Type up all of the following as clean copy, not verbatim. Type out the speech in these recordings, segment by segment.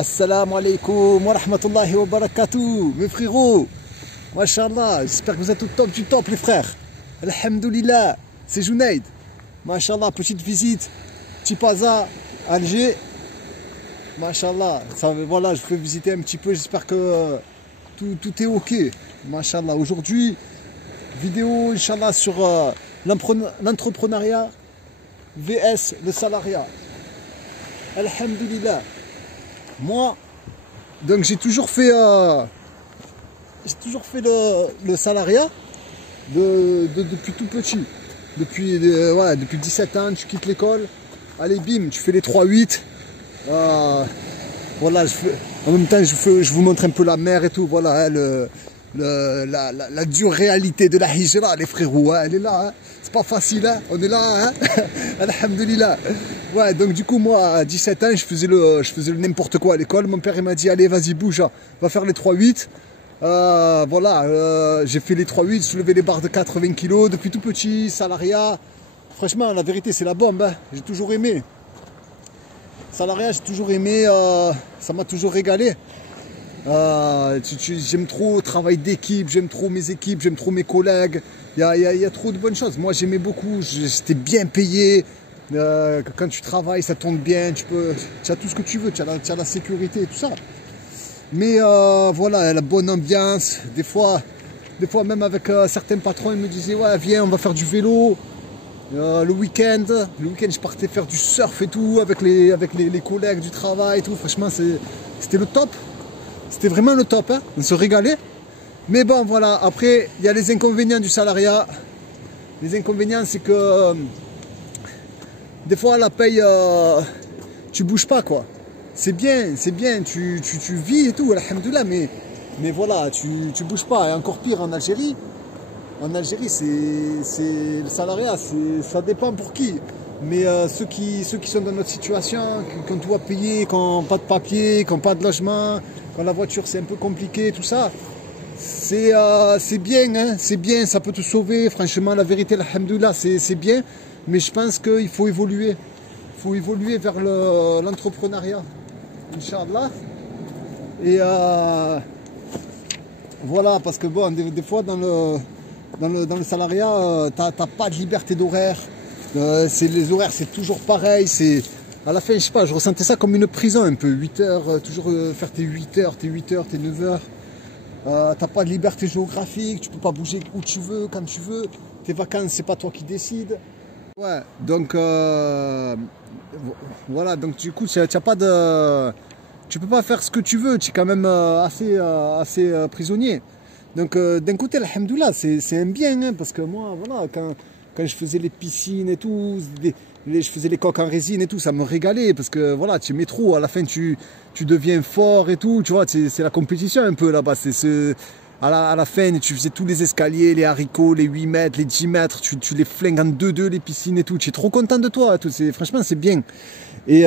Assalamu alaikum wa rahmatullahi wa barakatuh, mes frérots. Mashallah, j'espère que vous êtes au top du top, les frères. Alhamdoulilah, c'est Junaid. Mashallah, petite visite, petit Paza, Alger. Mashallah, voilà, je fais visiter un petit peu, j'espère que tout est ok. Mashallah, aujourd'hui, vidéo, Inch'Allah, sur l'entrepreneuriat vs le salariat. Alhamdoulilah. Moi, donc j'ai toujours fait le salariat depuis tout petit. Depuis 17 ans, tu quittes l'école. Allez, bim, tu fais les 3-8. Voilà, en même temps, je vous montre un peu la mer et tout. Voilà, hein, la dure réalité de la hijra, les frérots. Hein, elle est là. Hein. C'est pas facile, hein. On est là. Hein. Alhamdulillah. Ouais, donc du coup, moi, à 17 ans, je faisais le n'importe quoi à l'école. Mon père, il m'a dit, allez, vas-y, bouge, va faire les 3-8. Voilà, j'ai fait les 3-8, soulevé les barres de 80 kg depuis tout petit, salariat. Franchement, la vérité, c'est la bombe. Hein. J'ai toujours aimé. Salariat, j'ai toujours aimé. Ça m'a toujours régalé. J'aime trop le travail d'équipe, j'aime trop mes équipes, j'aime trop mes collègues. Il y a trop de bonnes choses. Moi, j'aimais beaucoup. J'étais bien payé. Quand tu travailles, ça tourne bien. Tu as tout ce que tu veux. Tu as la sécurité et tout ça. Mais voilà, la bonne ambiance. Des fois même avec certains patrons, ils me disaient, ouais, viens, on va faire du vélo. Le week-end, je partais faire du surf et tout avec les collègues du travail et tout. Franchement, c'était le top. C'était vraiment le top, hein. On se régalait. Mais bon, voilà, après, il y a les inconvénients du salariat. Les inconvénients, c'est que des fois, la paye, tu bouges pas, quoi. C'est bien, tu vis et tout, alhamdoulilah, mais voilà, tu bouges pas. Et encore pire en Algérie. En Algérie, c'est le salariat, ça dépend pour qui. Mais ceux qui sont dans notre situation, qui ont tout à payer, qui n'ont pas de papier, qui n'ont pas de logement, quand la voiture c'est un peu compliqué, tout ça, c'est bien, hein, c'est bien, ça peut te sauver. Franchement, la vérité, alhamdoulilah, c'est bien. Mais je pense qu'il faut évoluer. Il faut évoluer vers l'entrepreneuriat, Inch'Allah. Et voilà, parce que bon, des fois dans le salariat, tu n'as pas de liberté d'horaire. Les horaires, c'est toujours pareil. À la fin, je sais pas, je ressentais ça comme une prison un peu. 8 heures, toujours faire tes 8 heures, tes 8 heures, tes 9 heures. T'as pas de liberté géographique, tu peux pas bouger où tu veux, quand tu veux. Tes vacances, c'est pas toi qui décides. Ouais, donc voilà, donc du coup, tu peux pas faire ce que tu veux. Tu es quand même assez prisonnier. Donc d'un côté, alhamdoulilah, c'est un bien, hein, parce que moi, voilà, quand je faisais les piscines et tout, je faisais les coques en résine et tout, ça me régalait, parce que voilà, tu mets trop, à la fin tu deviens fort et tout, tu vois, c'est la compétition un peu là-bas, à la fin, tu faisais tous les escaliers, les haricots, les 8 mètres, les 10 mètres, tu les flingues en 2-2, les piscines et tout, tu es trop content de toi, tout, franchement c'est bien. Et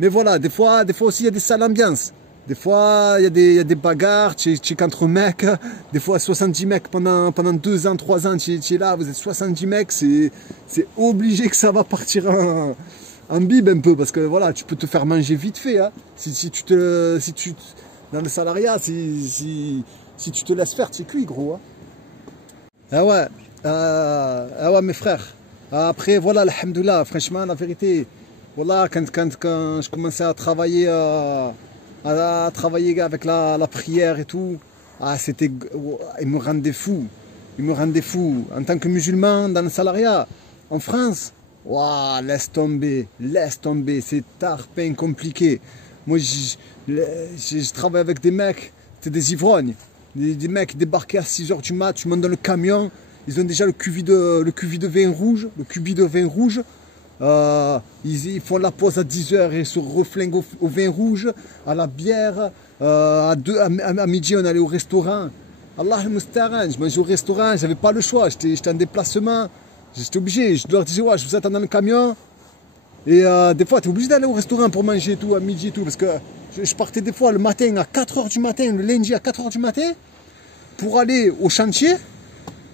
mais voilà, des fois aussi il y a des sales ambiances. Des fois, il y a des bagarres, tu es qu'entre mecs. Des fois, 70 mecs pendant 2 ans, 3 ans, tu es là, vous êtes 70 mecs. C'est obligé que ça va partir en bib un peu. Parce que voilà, tu peux te faire manger vite fait. Hein. Dans le salariat, si tu te laisses faire, tu es cuit, gros. Hein. Ah ouais, mes frères. Après, voilà, alhamdoulilah, franchement, la vérité. Voilà, quand je commençais à travailler avec la prière et tout, il me rendait fou. En tant que musulman, dans le salariat, en France, laisse tomber, c'est tarpin compliqué. Moi, je travaille avec des mecs, c'est des ivrognes, des mecs qui débarquaient à 6 h du mat, tu montes dans le camion, ils ont déjà le cubi de vin rouge, ils font la pause à 10 h et ils se reflinguent au vin rouge, à la bière. À midi, on allait au restaurant. Allah al-Musta'an, je mangeais au restaurant, j'avais pas le choix, j'étais en déplacement. J'étais obligé, je leur disais, ouais, je vous attends dans le camion. Et des fois, tu es obligé d'aller au restaurant pour manger et tout, à midi et tout. Parce que je partais des fois le matin à 4 h du matin, le lundi à 4 h du matin, pour aller au chantier.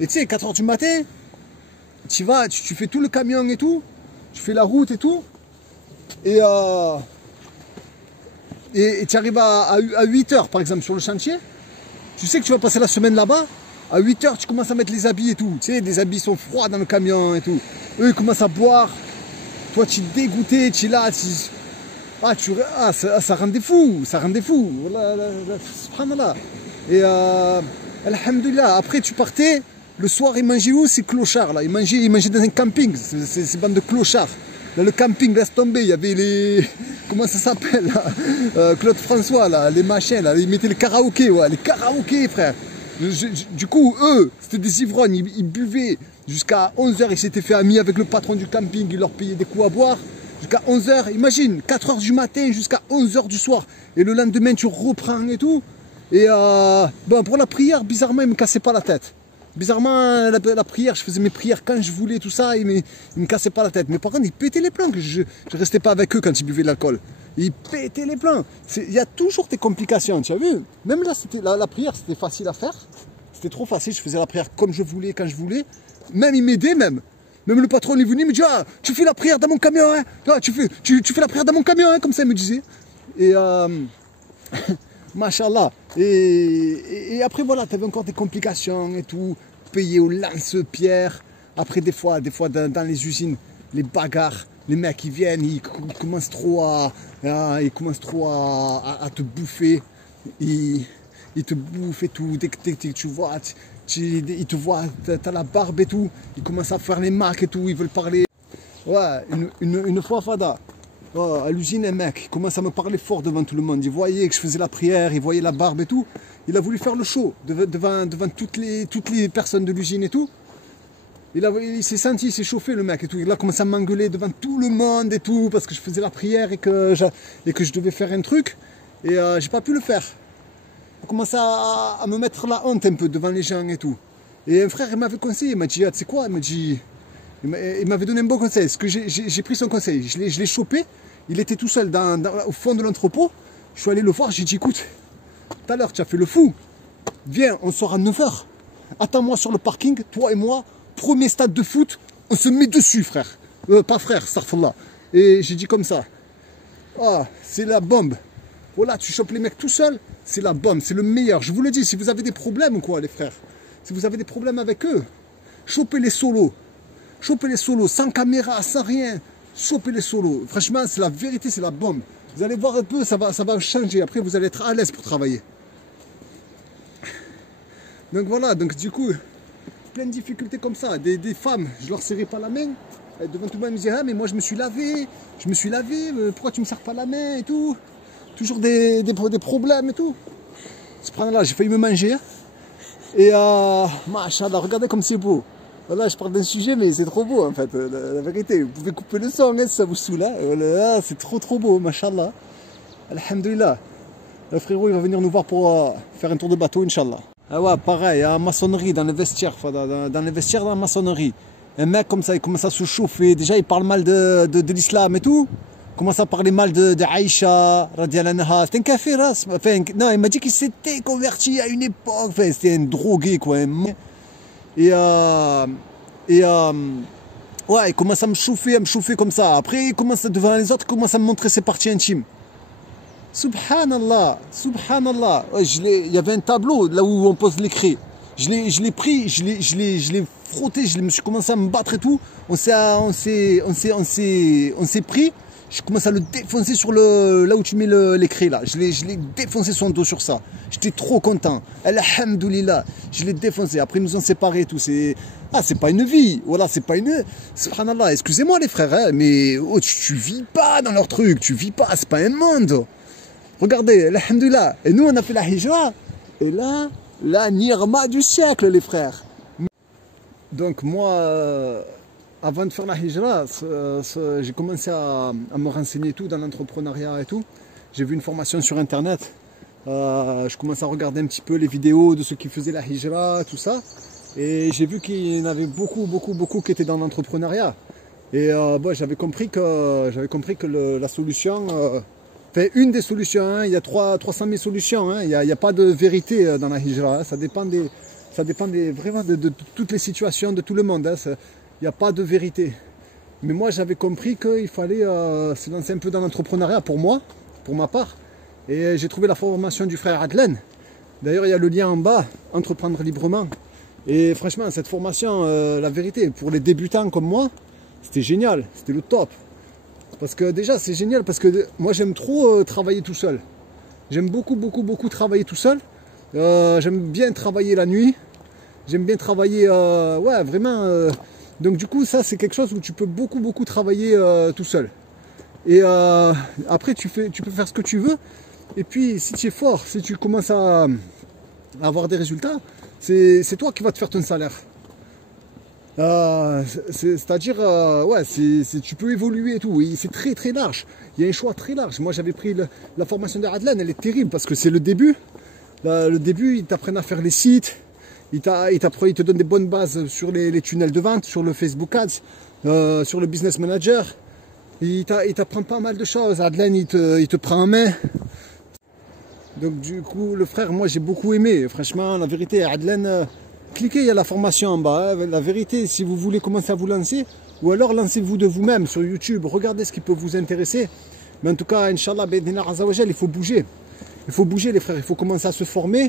Et tu sais, 4 h du matin, tu vas, tu fais tout le camion et tout. Tu fais la route et tout, et et tu arrives à 8 heures, par exemple, sur le chantier, tu sais que tu vas passer la semaine là-bas, à 8 heures, tu commences à mettre les habits et tout. Tu sais, les habits sont froids dans le camion et tout. Eux, ils commencent à boire. Toi, tu es dégoûté, tu es là, ça rend des fous, ça rend des fous. Subhanallah. Et alhamdoulilah, après tu partais, le soir ils mangeaient où? Ces clochards là, ils mangeaient dans un camping, ces bandes de clochards. Dans le camping, laisse tomber, il y avait les... Comment ça s'appelle là, Claude François là, les machins là, ils mettaient les karaokés, ouais, les karaokés frère. Du coup, eux, c'était des ivrognes, ils buvaient jusqu'à 11 h, ils s'étaient fait amis avec le patron du camping, ils leur payaient des coups à boire. Jusqu'à 11 h, imagine, 4 h du matin jusqu'à 11 h du soir. Et le lendemain, tu reprends et tout. Et pour la prière, bizarrement, ils ne me cassaient pas la tête. Bizarrement, la prière, je faisais mes prières quand je voulais, tout ça, ils ne me cassaient pas la tête. Mais par contre, ils pétaient les plombs, que je ne restais pas avec eux quand ils buvaient de l'alcool. Ils pétaient les plombs. Il y a toujours des complications, tu as vu? Même là, la prière, c'était facile à faire. C'était trop facile, je faisais la prière comme je voulais, quand je voulais. Même, ils m'aidaient même. Même le patron est venu, il me dit, ah, tu fais la prière dans mon camion, hein? Ah, tu fais la prière dans mon camion, hein? Comme ça, il me disait. Et Machallah. Et après, voilà, tu avais encore des complications et tout. Payé au lance-pierre. Après, des fois dans les usines, les bagarres, les mecs, ils viennent, ils commencent trop à te bouffer. Ils te bouffent et tout. Dès que tu vois, ils te voient, t'as la barbe et tout. Ils commencent à faire les marques et tout. Ils veulent parler. Ouais, une fois, Fada. Oh, à l'usine, un mec commence à me parler fort devant tout le monde. Il voyait que je faisais la prière, il voyait la barbe et tout. Il a voulu faire le show devant toutes les personnes de l'usine et tout. Il s'est senti, il s'est chauffé le mec et tout. Il a commencé à m'engueuler devant tout le monde et tout parce que je faisais la prière et que je devais faire un truc. Et j'ai pas pu le faire. Il a commencé à me mettre la honte un peu devant les gens et tout. Et un frère, il m'avait conseillé, il m'a dit, ah, tu sais quoi, il m'avait donné un bon conseil. Parce que j'ai pris son conseil, je l'ai chopé. Il était tout seul au fond de l'entrepôt. Je suis allé le voir, j'ai dit, écoute, tout à l'heure tu as fait le fou. Viens, on sort à 9 h. Attends-moi sur le parking, toi et moi, premier stade de foot, on se met dessus, frère. Pas frère, starfallah. Et j'ai dit comme ça. Ah, c'est la bombe. Voilà, tu chopes les mecs tout seul, c'est la bombe, c'est le meilleur. Je vous le dis, si vous avez des problèmes ou quoi, les frères, si vous avez des problèmes avec eux, chopez les solos. Chopez les solos, sans caméra, sans rien. Chopez les solos. Franchement, c'est la vérité, c'est la bombe. Vous allez voir un peu, ça va changer. Après, vous allez être à l'aise pour travailler. Donc voilà, donc du coup, plein de difficultés comme ça. Des femmes, je leur serrais pas la main. Devant tout le monde, ils me disaient, ah, mais moi je me suis lavé, pourquoi tu me serres pas la main et tout. Toujours des problèmes et tout. Là, j'ai failli me manger. Et machallah, regardez comme c'est beau. Voilà, je parle d'un sujet, mais c'est trop beau en fait, la vérité. Vous pouvez couper le son hein, si ça vous saoule. Hein. Voilà, c'est trop beau, machallah. Alhamdulillah. Le frérot, il va venir nous voir pour faire un tour de bateau, Inch'Allah. Ah ouais, pareil, en maçonnerie, dans les vestiaires, dans les vestiaires, dans la maçonnerie. Un mec comme ça, il commence à se chauffer. Déjà, il parle mal de l'islam et tout. Il commence à parler mal de Aïcha, radiallahu anha. C'était un café, là. Enfin, non, il m'a dit qu'il s'était converti à une époque. Enfin, c'était un drogué, quoi. Ouais, il commence à me chauffer comme ça. Après, il commence devant les autres, il commence à me montrer ses parties intimes. Subhanallah, subhanallah. Ouais, il y avait un tableau là où on pose les craies. Je l'ai pris, je l'ai frotté, me suis commencé à me battre et tout. On s'est pris. Je commence à le défoncer sur là où tu mets les craies là. Je l'ai défoncé son dos sur ça. J'étais trop content. Alhamdoulilah. Je l'ai défoncé. Après, ils nous ont séparés et tout. C'est pas une vie. Voilà, c'est pas une... Subhanallah. Excusez-moi les frères, hein, mais oh, tu vis pas dans leur truc. Tu vis pas. C'est pas un monde. Regardez, alhamdoulilah. Et nous, on a fait la hijra. Et là, la nirma du siècle, les frères. Donc moi... Avant de faire la hijra, j'ai commencé à me renseigner tout dans l'entrepreneuriat et tout. J'ai vu une formation sur internet. Je commençais à regarder un petit peu les vidéos de ceux qui faisaient la hijra, tout ça. Et j'ai vu qu'il y en avait beaucoup qui étaient dans l'entrepreneuriat. Et j'avais compris que la solution, une des solutions, hein, il y a 300 000 solutions. Hein, il n'y a pas de vérité dans la hijra. Hein, ça dépend vraiment de toutes les situations, de tout le monde. Hein, il n'y a pas de vérité. Mais moi, j'avais compris qu'il fallait se lancer un peu dans l'entrepreneuriat pour moi, pour ma part. Et j'ai trouvé la formation du frère Adlen. D'ailleurs, il y a le lien en bas, Entreprendre librement. Et franchement, cette formation, la vérité, pour les débutants comme moi, c'était génial, c'était le top. Parce que déjà, c'est génial parce que moi, j'aime trop travailler tout seul. J'aime beaucoup travailler tout seul. J'aime bien travailler la nuit. J'aime bien travailler, ouais, vraiment. Donc du coup, ça, c'est quelque chose où tu peux beaucoup travailler tout seul. Et après, tu peux faire ce que tu veux. Et puis, si tu es fort, si tu commences à avoir des résultats, c'est toi qui vas te faire ton salaire. C'est-à-dire, ouais, tu peux évoluer et tout. C'est très large. Il y a un choix très large. Moi, j'avais pris la formation de Adlen, elle est terrible parce que c'est le début. Le début, ils t'apprennent à faire les sites. Ils te donnent des bonnes bases sur les tunnels de vente, sur le Facebook Ads, sur le Business Manager. Il t'apprend pas mal de choses. Adlen, il te prend en main. Donc du coup, le frère, moi j'ai beaucoup aimé. Franchement, la vérité, Adlen, cliquez, il y a la formation en bas. Hein. La vérité, si vous voulez commencer à vous lancer, ou alors lancez-vous de vous-même sur YouTube. Regardez ce qui peut vous intéresser. Mais en tout cas, Inch'Allah, il faut bouger. Il faut bouger les frères, il faut commencer à se former.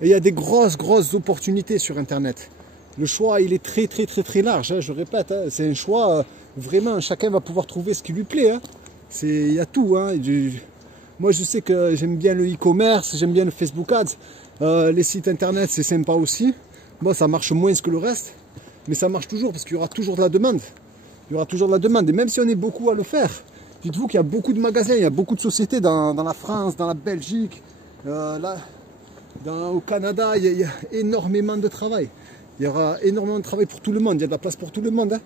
Et il y a des grosses opportunités sur Internet. Le choix, il est très large. Hein, je répète, hein, c'est un choix, vraiment, chacun va pouvoir trouver ce qui lui plaît. Hein. Il y a tout. Hein, moi, je sais que j'aime bien le e-commerce, j'aime bien le Facebook Ads. Les sites Internet, c'est sympa aussi. Bon, ça marche moins que le reste. Mais ça marche toujours parce qu'il y aura toujours de la demande. Il y aura toujours de la demande. Et même si on est beaucoup à le faire, dites-vous qu'il y a beaucoup de magasins, il y a beaucoup de sociétés dans la France, dans la Belgique, au Canada, il y a énormément de travail. Il y aura énormément de travail pour tout le monde. Il y a de la place pour tout le monde. Hein.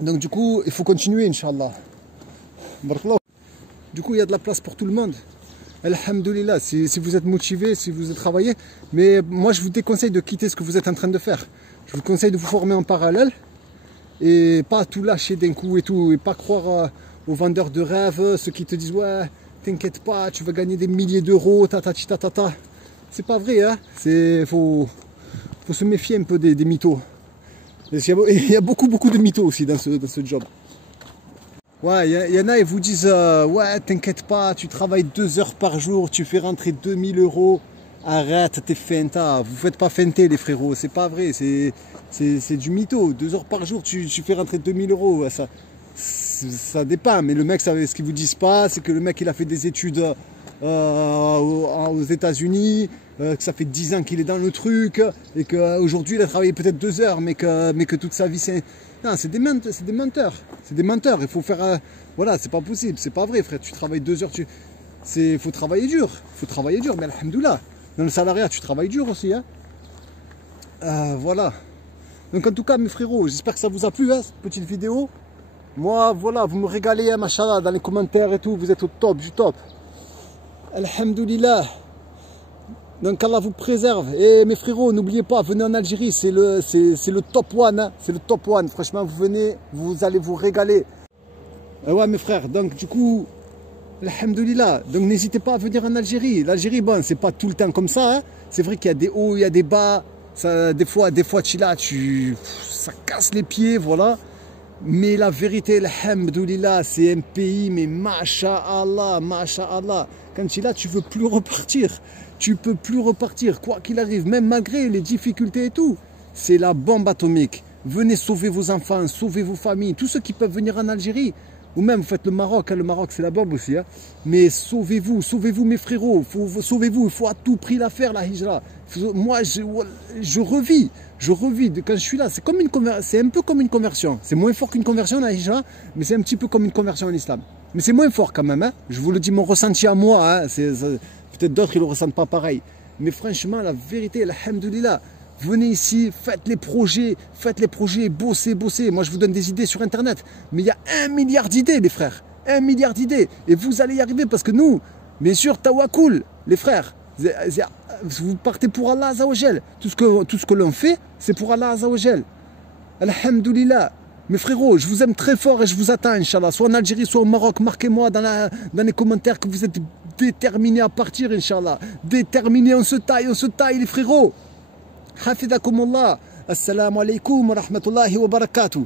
Donc du coup, il faut continuer, Inch'Allah. Du coup, il y a de la place pour tout le monde. Alhamdulillah, si vous êtes motivé, si vous travaillez. Mais moi, je vous déconseille de quitter ce que vous êtes en train de faire. Je vous conseille de vous former en parallèle. Et pas tout lâcher d'un coup et tout. Et pas croire aux vendeurs de rêves, ceux qui te disent, ouais, t'inquiète pas, tu vas gagner des milliers d'euros, ta. C'est pas vrai, hein. Faut se méfier un peu des mythos. Il y a beaucoup de mythos aussi dans ce job. Ouais, il y en a, ils vous disent, ouais, t'inquiète pas, tu travailles 2 heures par jour, tu fais rentrer 2000 euros. Arrête tes feintes, vous faites pas feinter les frérots, c'est pas vrai, c'est du mytho. 2 heures par jour, tu fais rentrer 2000 euros. Ça dépend, mais le mec, ce qu'ils vous disent pas, c'est que le mec il a fait des études aux États-Unis, que ça fait 10 ans qu'il est dans le truc, et qu'aujourd'hui il a travaillé peut-être 2 heures, mais que toute sa vie c'est. Non, c'est des menteurs. C'est des menteurs. Il faut faire. Voilà, c'est pas possible, c'est pas vrai, frère. Tu travailles 2 heures, faut travailler dur. Faut travailler dur, mais alhamdoulilah. Dans le salariat, tu travailles dur aussi. Hein. Voilà. Donc en tout cas, mes frérots, j'espère que ça vous a plu, hein, cette petite vidéo. Moi, voilà, vous me régalez, hein, machallah, dans les commentaires et tout, vous êtes au top, du top. Alhamdoulilah. Donc Allah vous préserve. Et mes frérots, n'oubliez pas, venez en Algérie, c'est le top one, hein, c'est le top one. Franchement, vous venez, vous allez vous régaler. Ouais, mes frères, donc du coup, alhamdoulilah. Donc n'hésitez pas à venir en Algérie. L'Algérie, bon, c'est pas tout le temps comme ça. Hein. C'est vrai qu'il y a des hauts, il y a des bas. Ça, des fois, tu là, ça casse les pieds, voilà. Mais la vérité, alhamdoulilah, c'est un pays, mais masha'Allah. Quand tu es là, tu veux plus repartir. Tu peux plus repartir, quoi qu'il arrive, même malgré les difficultés et tout. C'est la bombe atomique. Venez sauver vos enfants, sauver vos familles, tous ceux qui peuvent venir en Algérie. Ou même, vous faites le Maroc, hein, le Maroc c'est la bombe aussi. Hein. Mais sauvez-vous mes frérots, sauvez-vous, il faut à tout prix la faire, la hijra. Moi, je revis quand je suis là, c'est un peu comme une conversion. C'est moins fort qu'une conversion, la hijra, mais c'est un petit peu comme une conversion en islam. Mais c'est moins fort quand même, hein. Je vous le dis, mon ressenti à moi, hein. Peut-être d'autres, ils ne le ressentent pas pareil. Mais franchement, la vérité, alhamdoulilah, venez ici, faites les projets, bossez. Moi, je vous donne des idées sur Internet. Mais il y a 1 milliard d'idées, les frères. 1 milliard d'idées. Et vous allez y arriver parce que nous, bien sûr, tawakkul, les frères. Vous partez pour Allah Azzawajal. Tout ce que l'on fait, c'est pour Allah Azzawajal. Alhamdoulilah. Mes frérots, je vous aime très fort et je vous attends, Inch'Allah. Soit en Algérie, soit au Maroc. Marquez-moi dans les commentaires que vous êtes déterminés à partir, Inch'Allah. Déterminés, on se taille, les frérots. Hafidakumullah. Assalamu alaikum wa rahmatullahi wa barakatuh.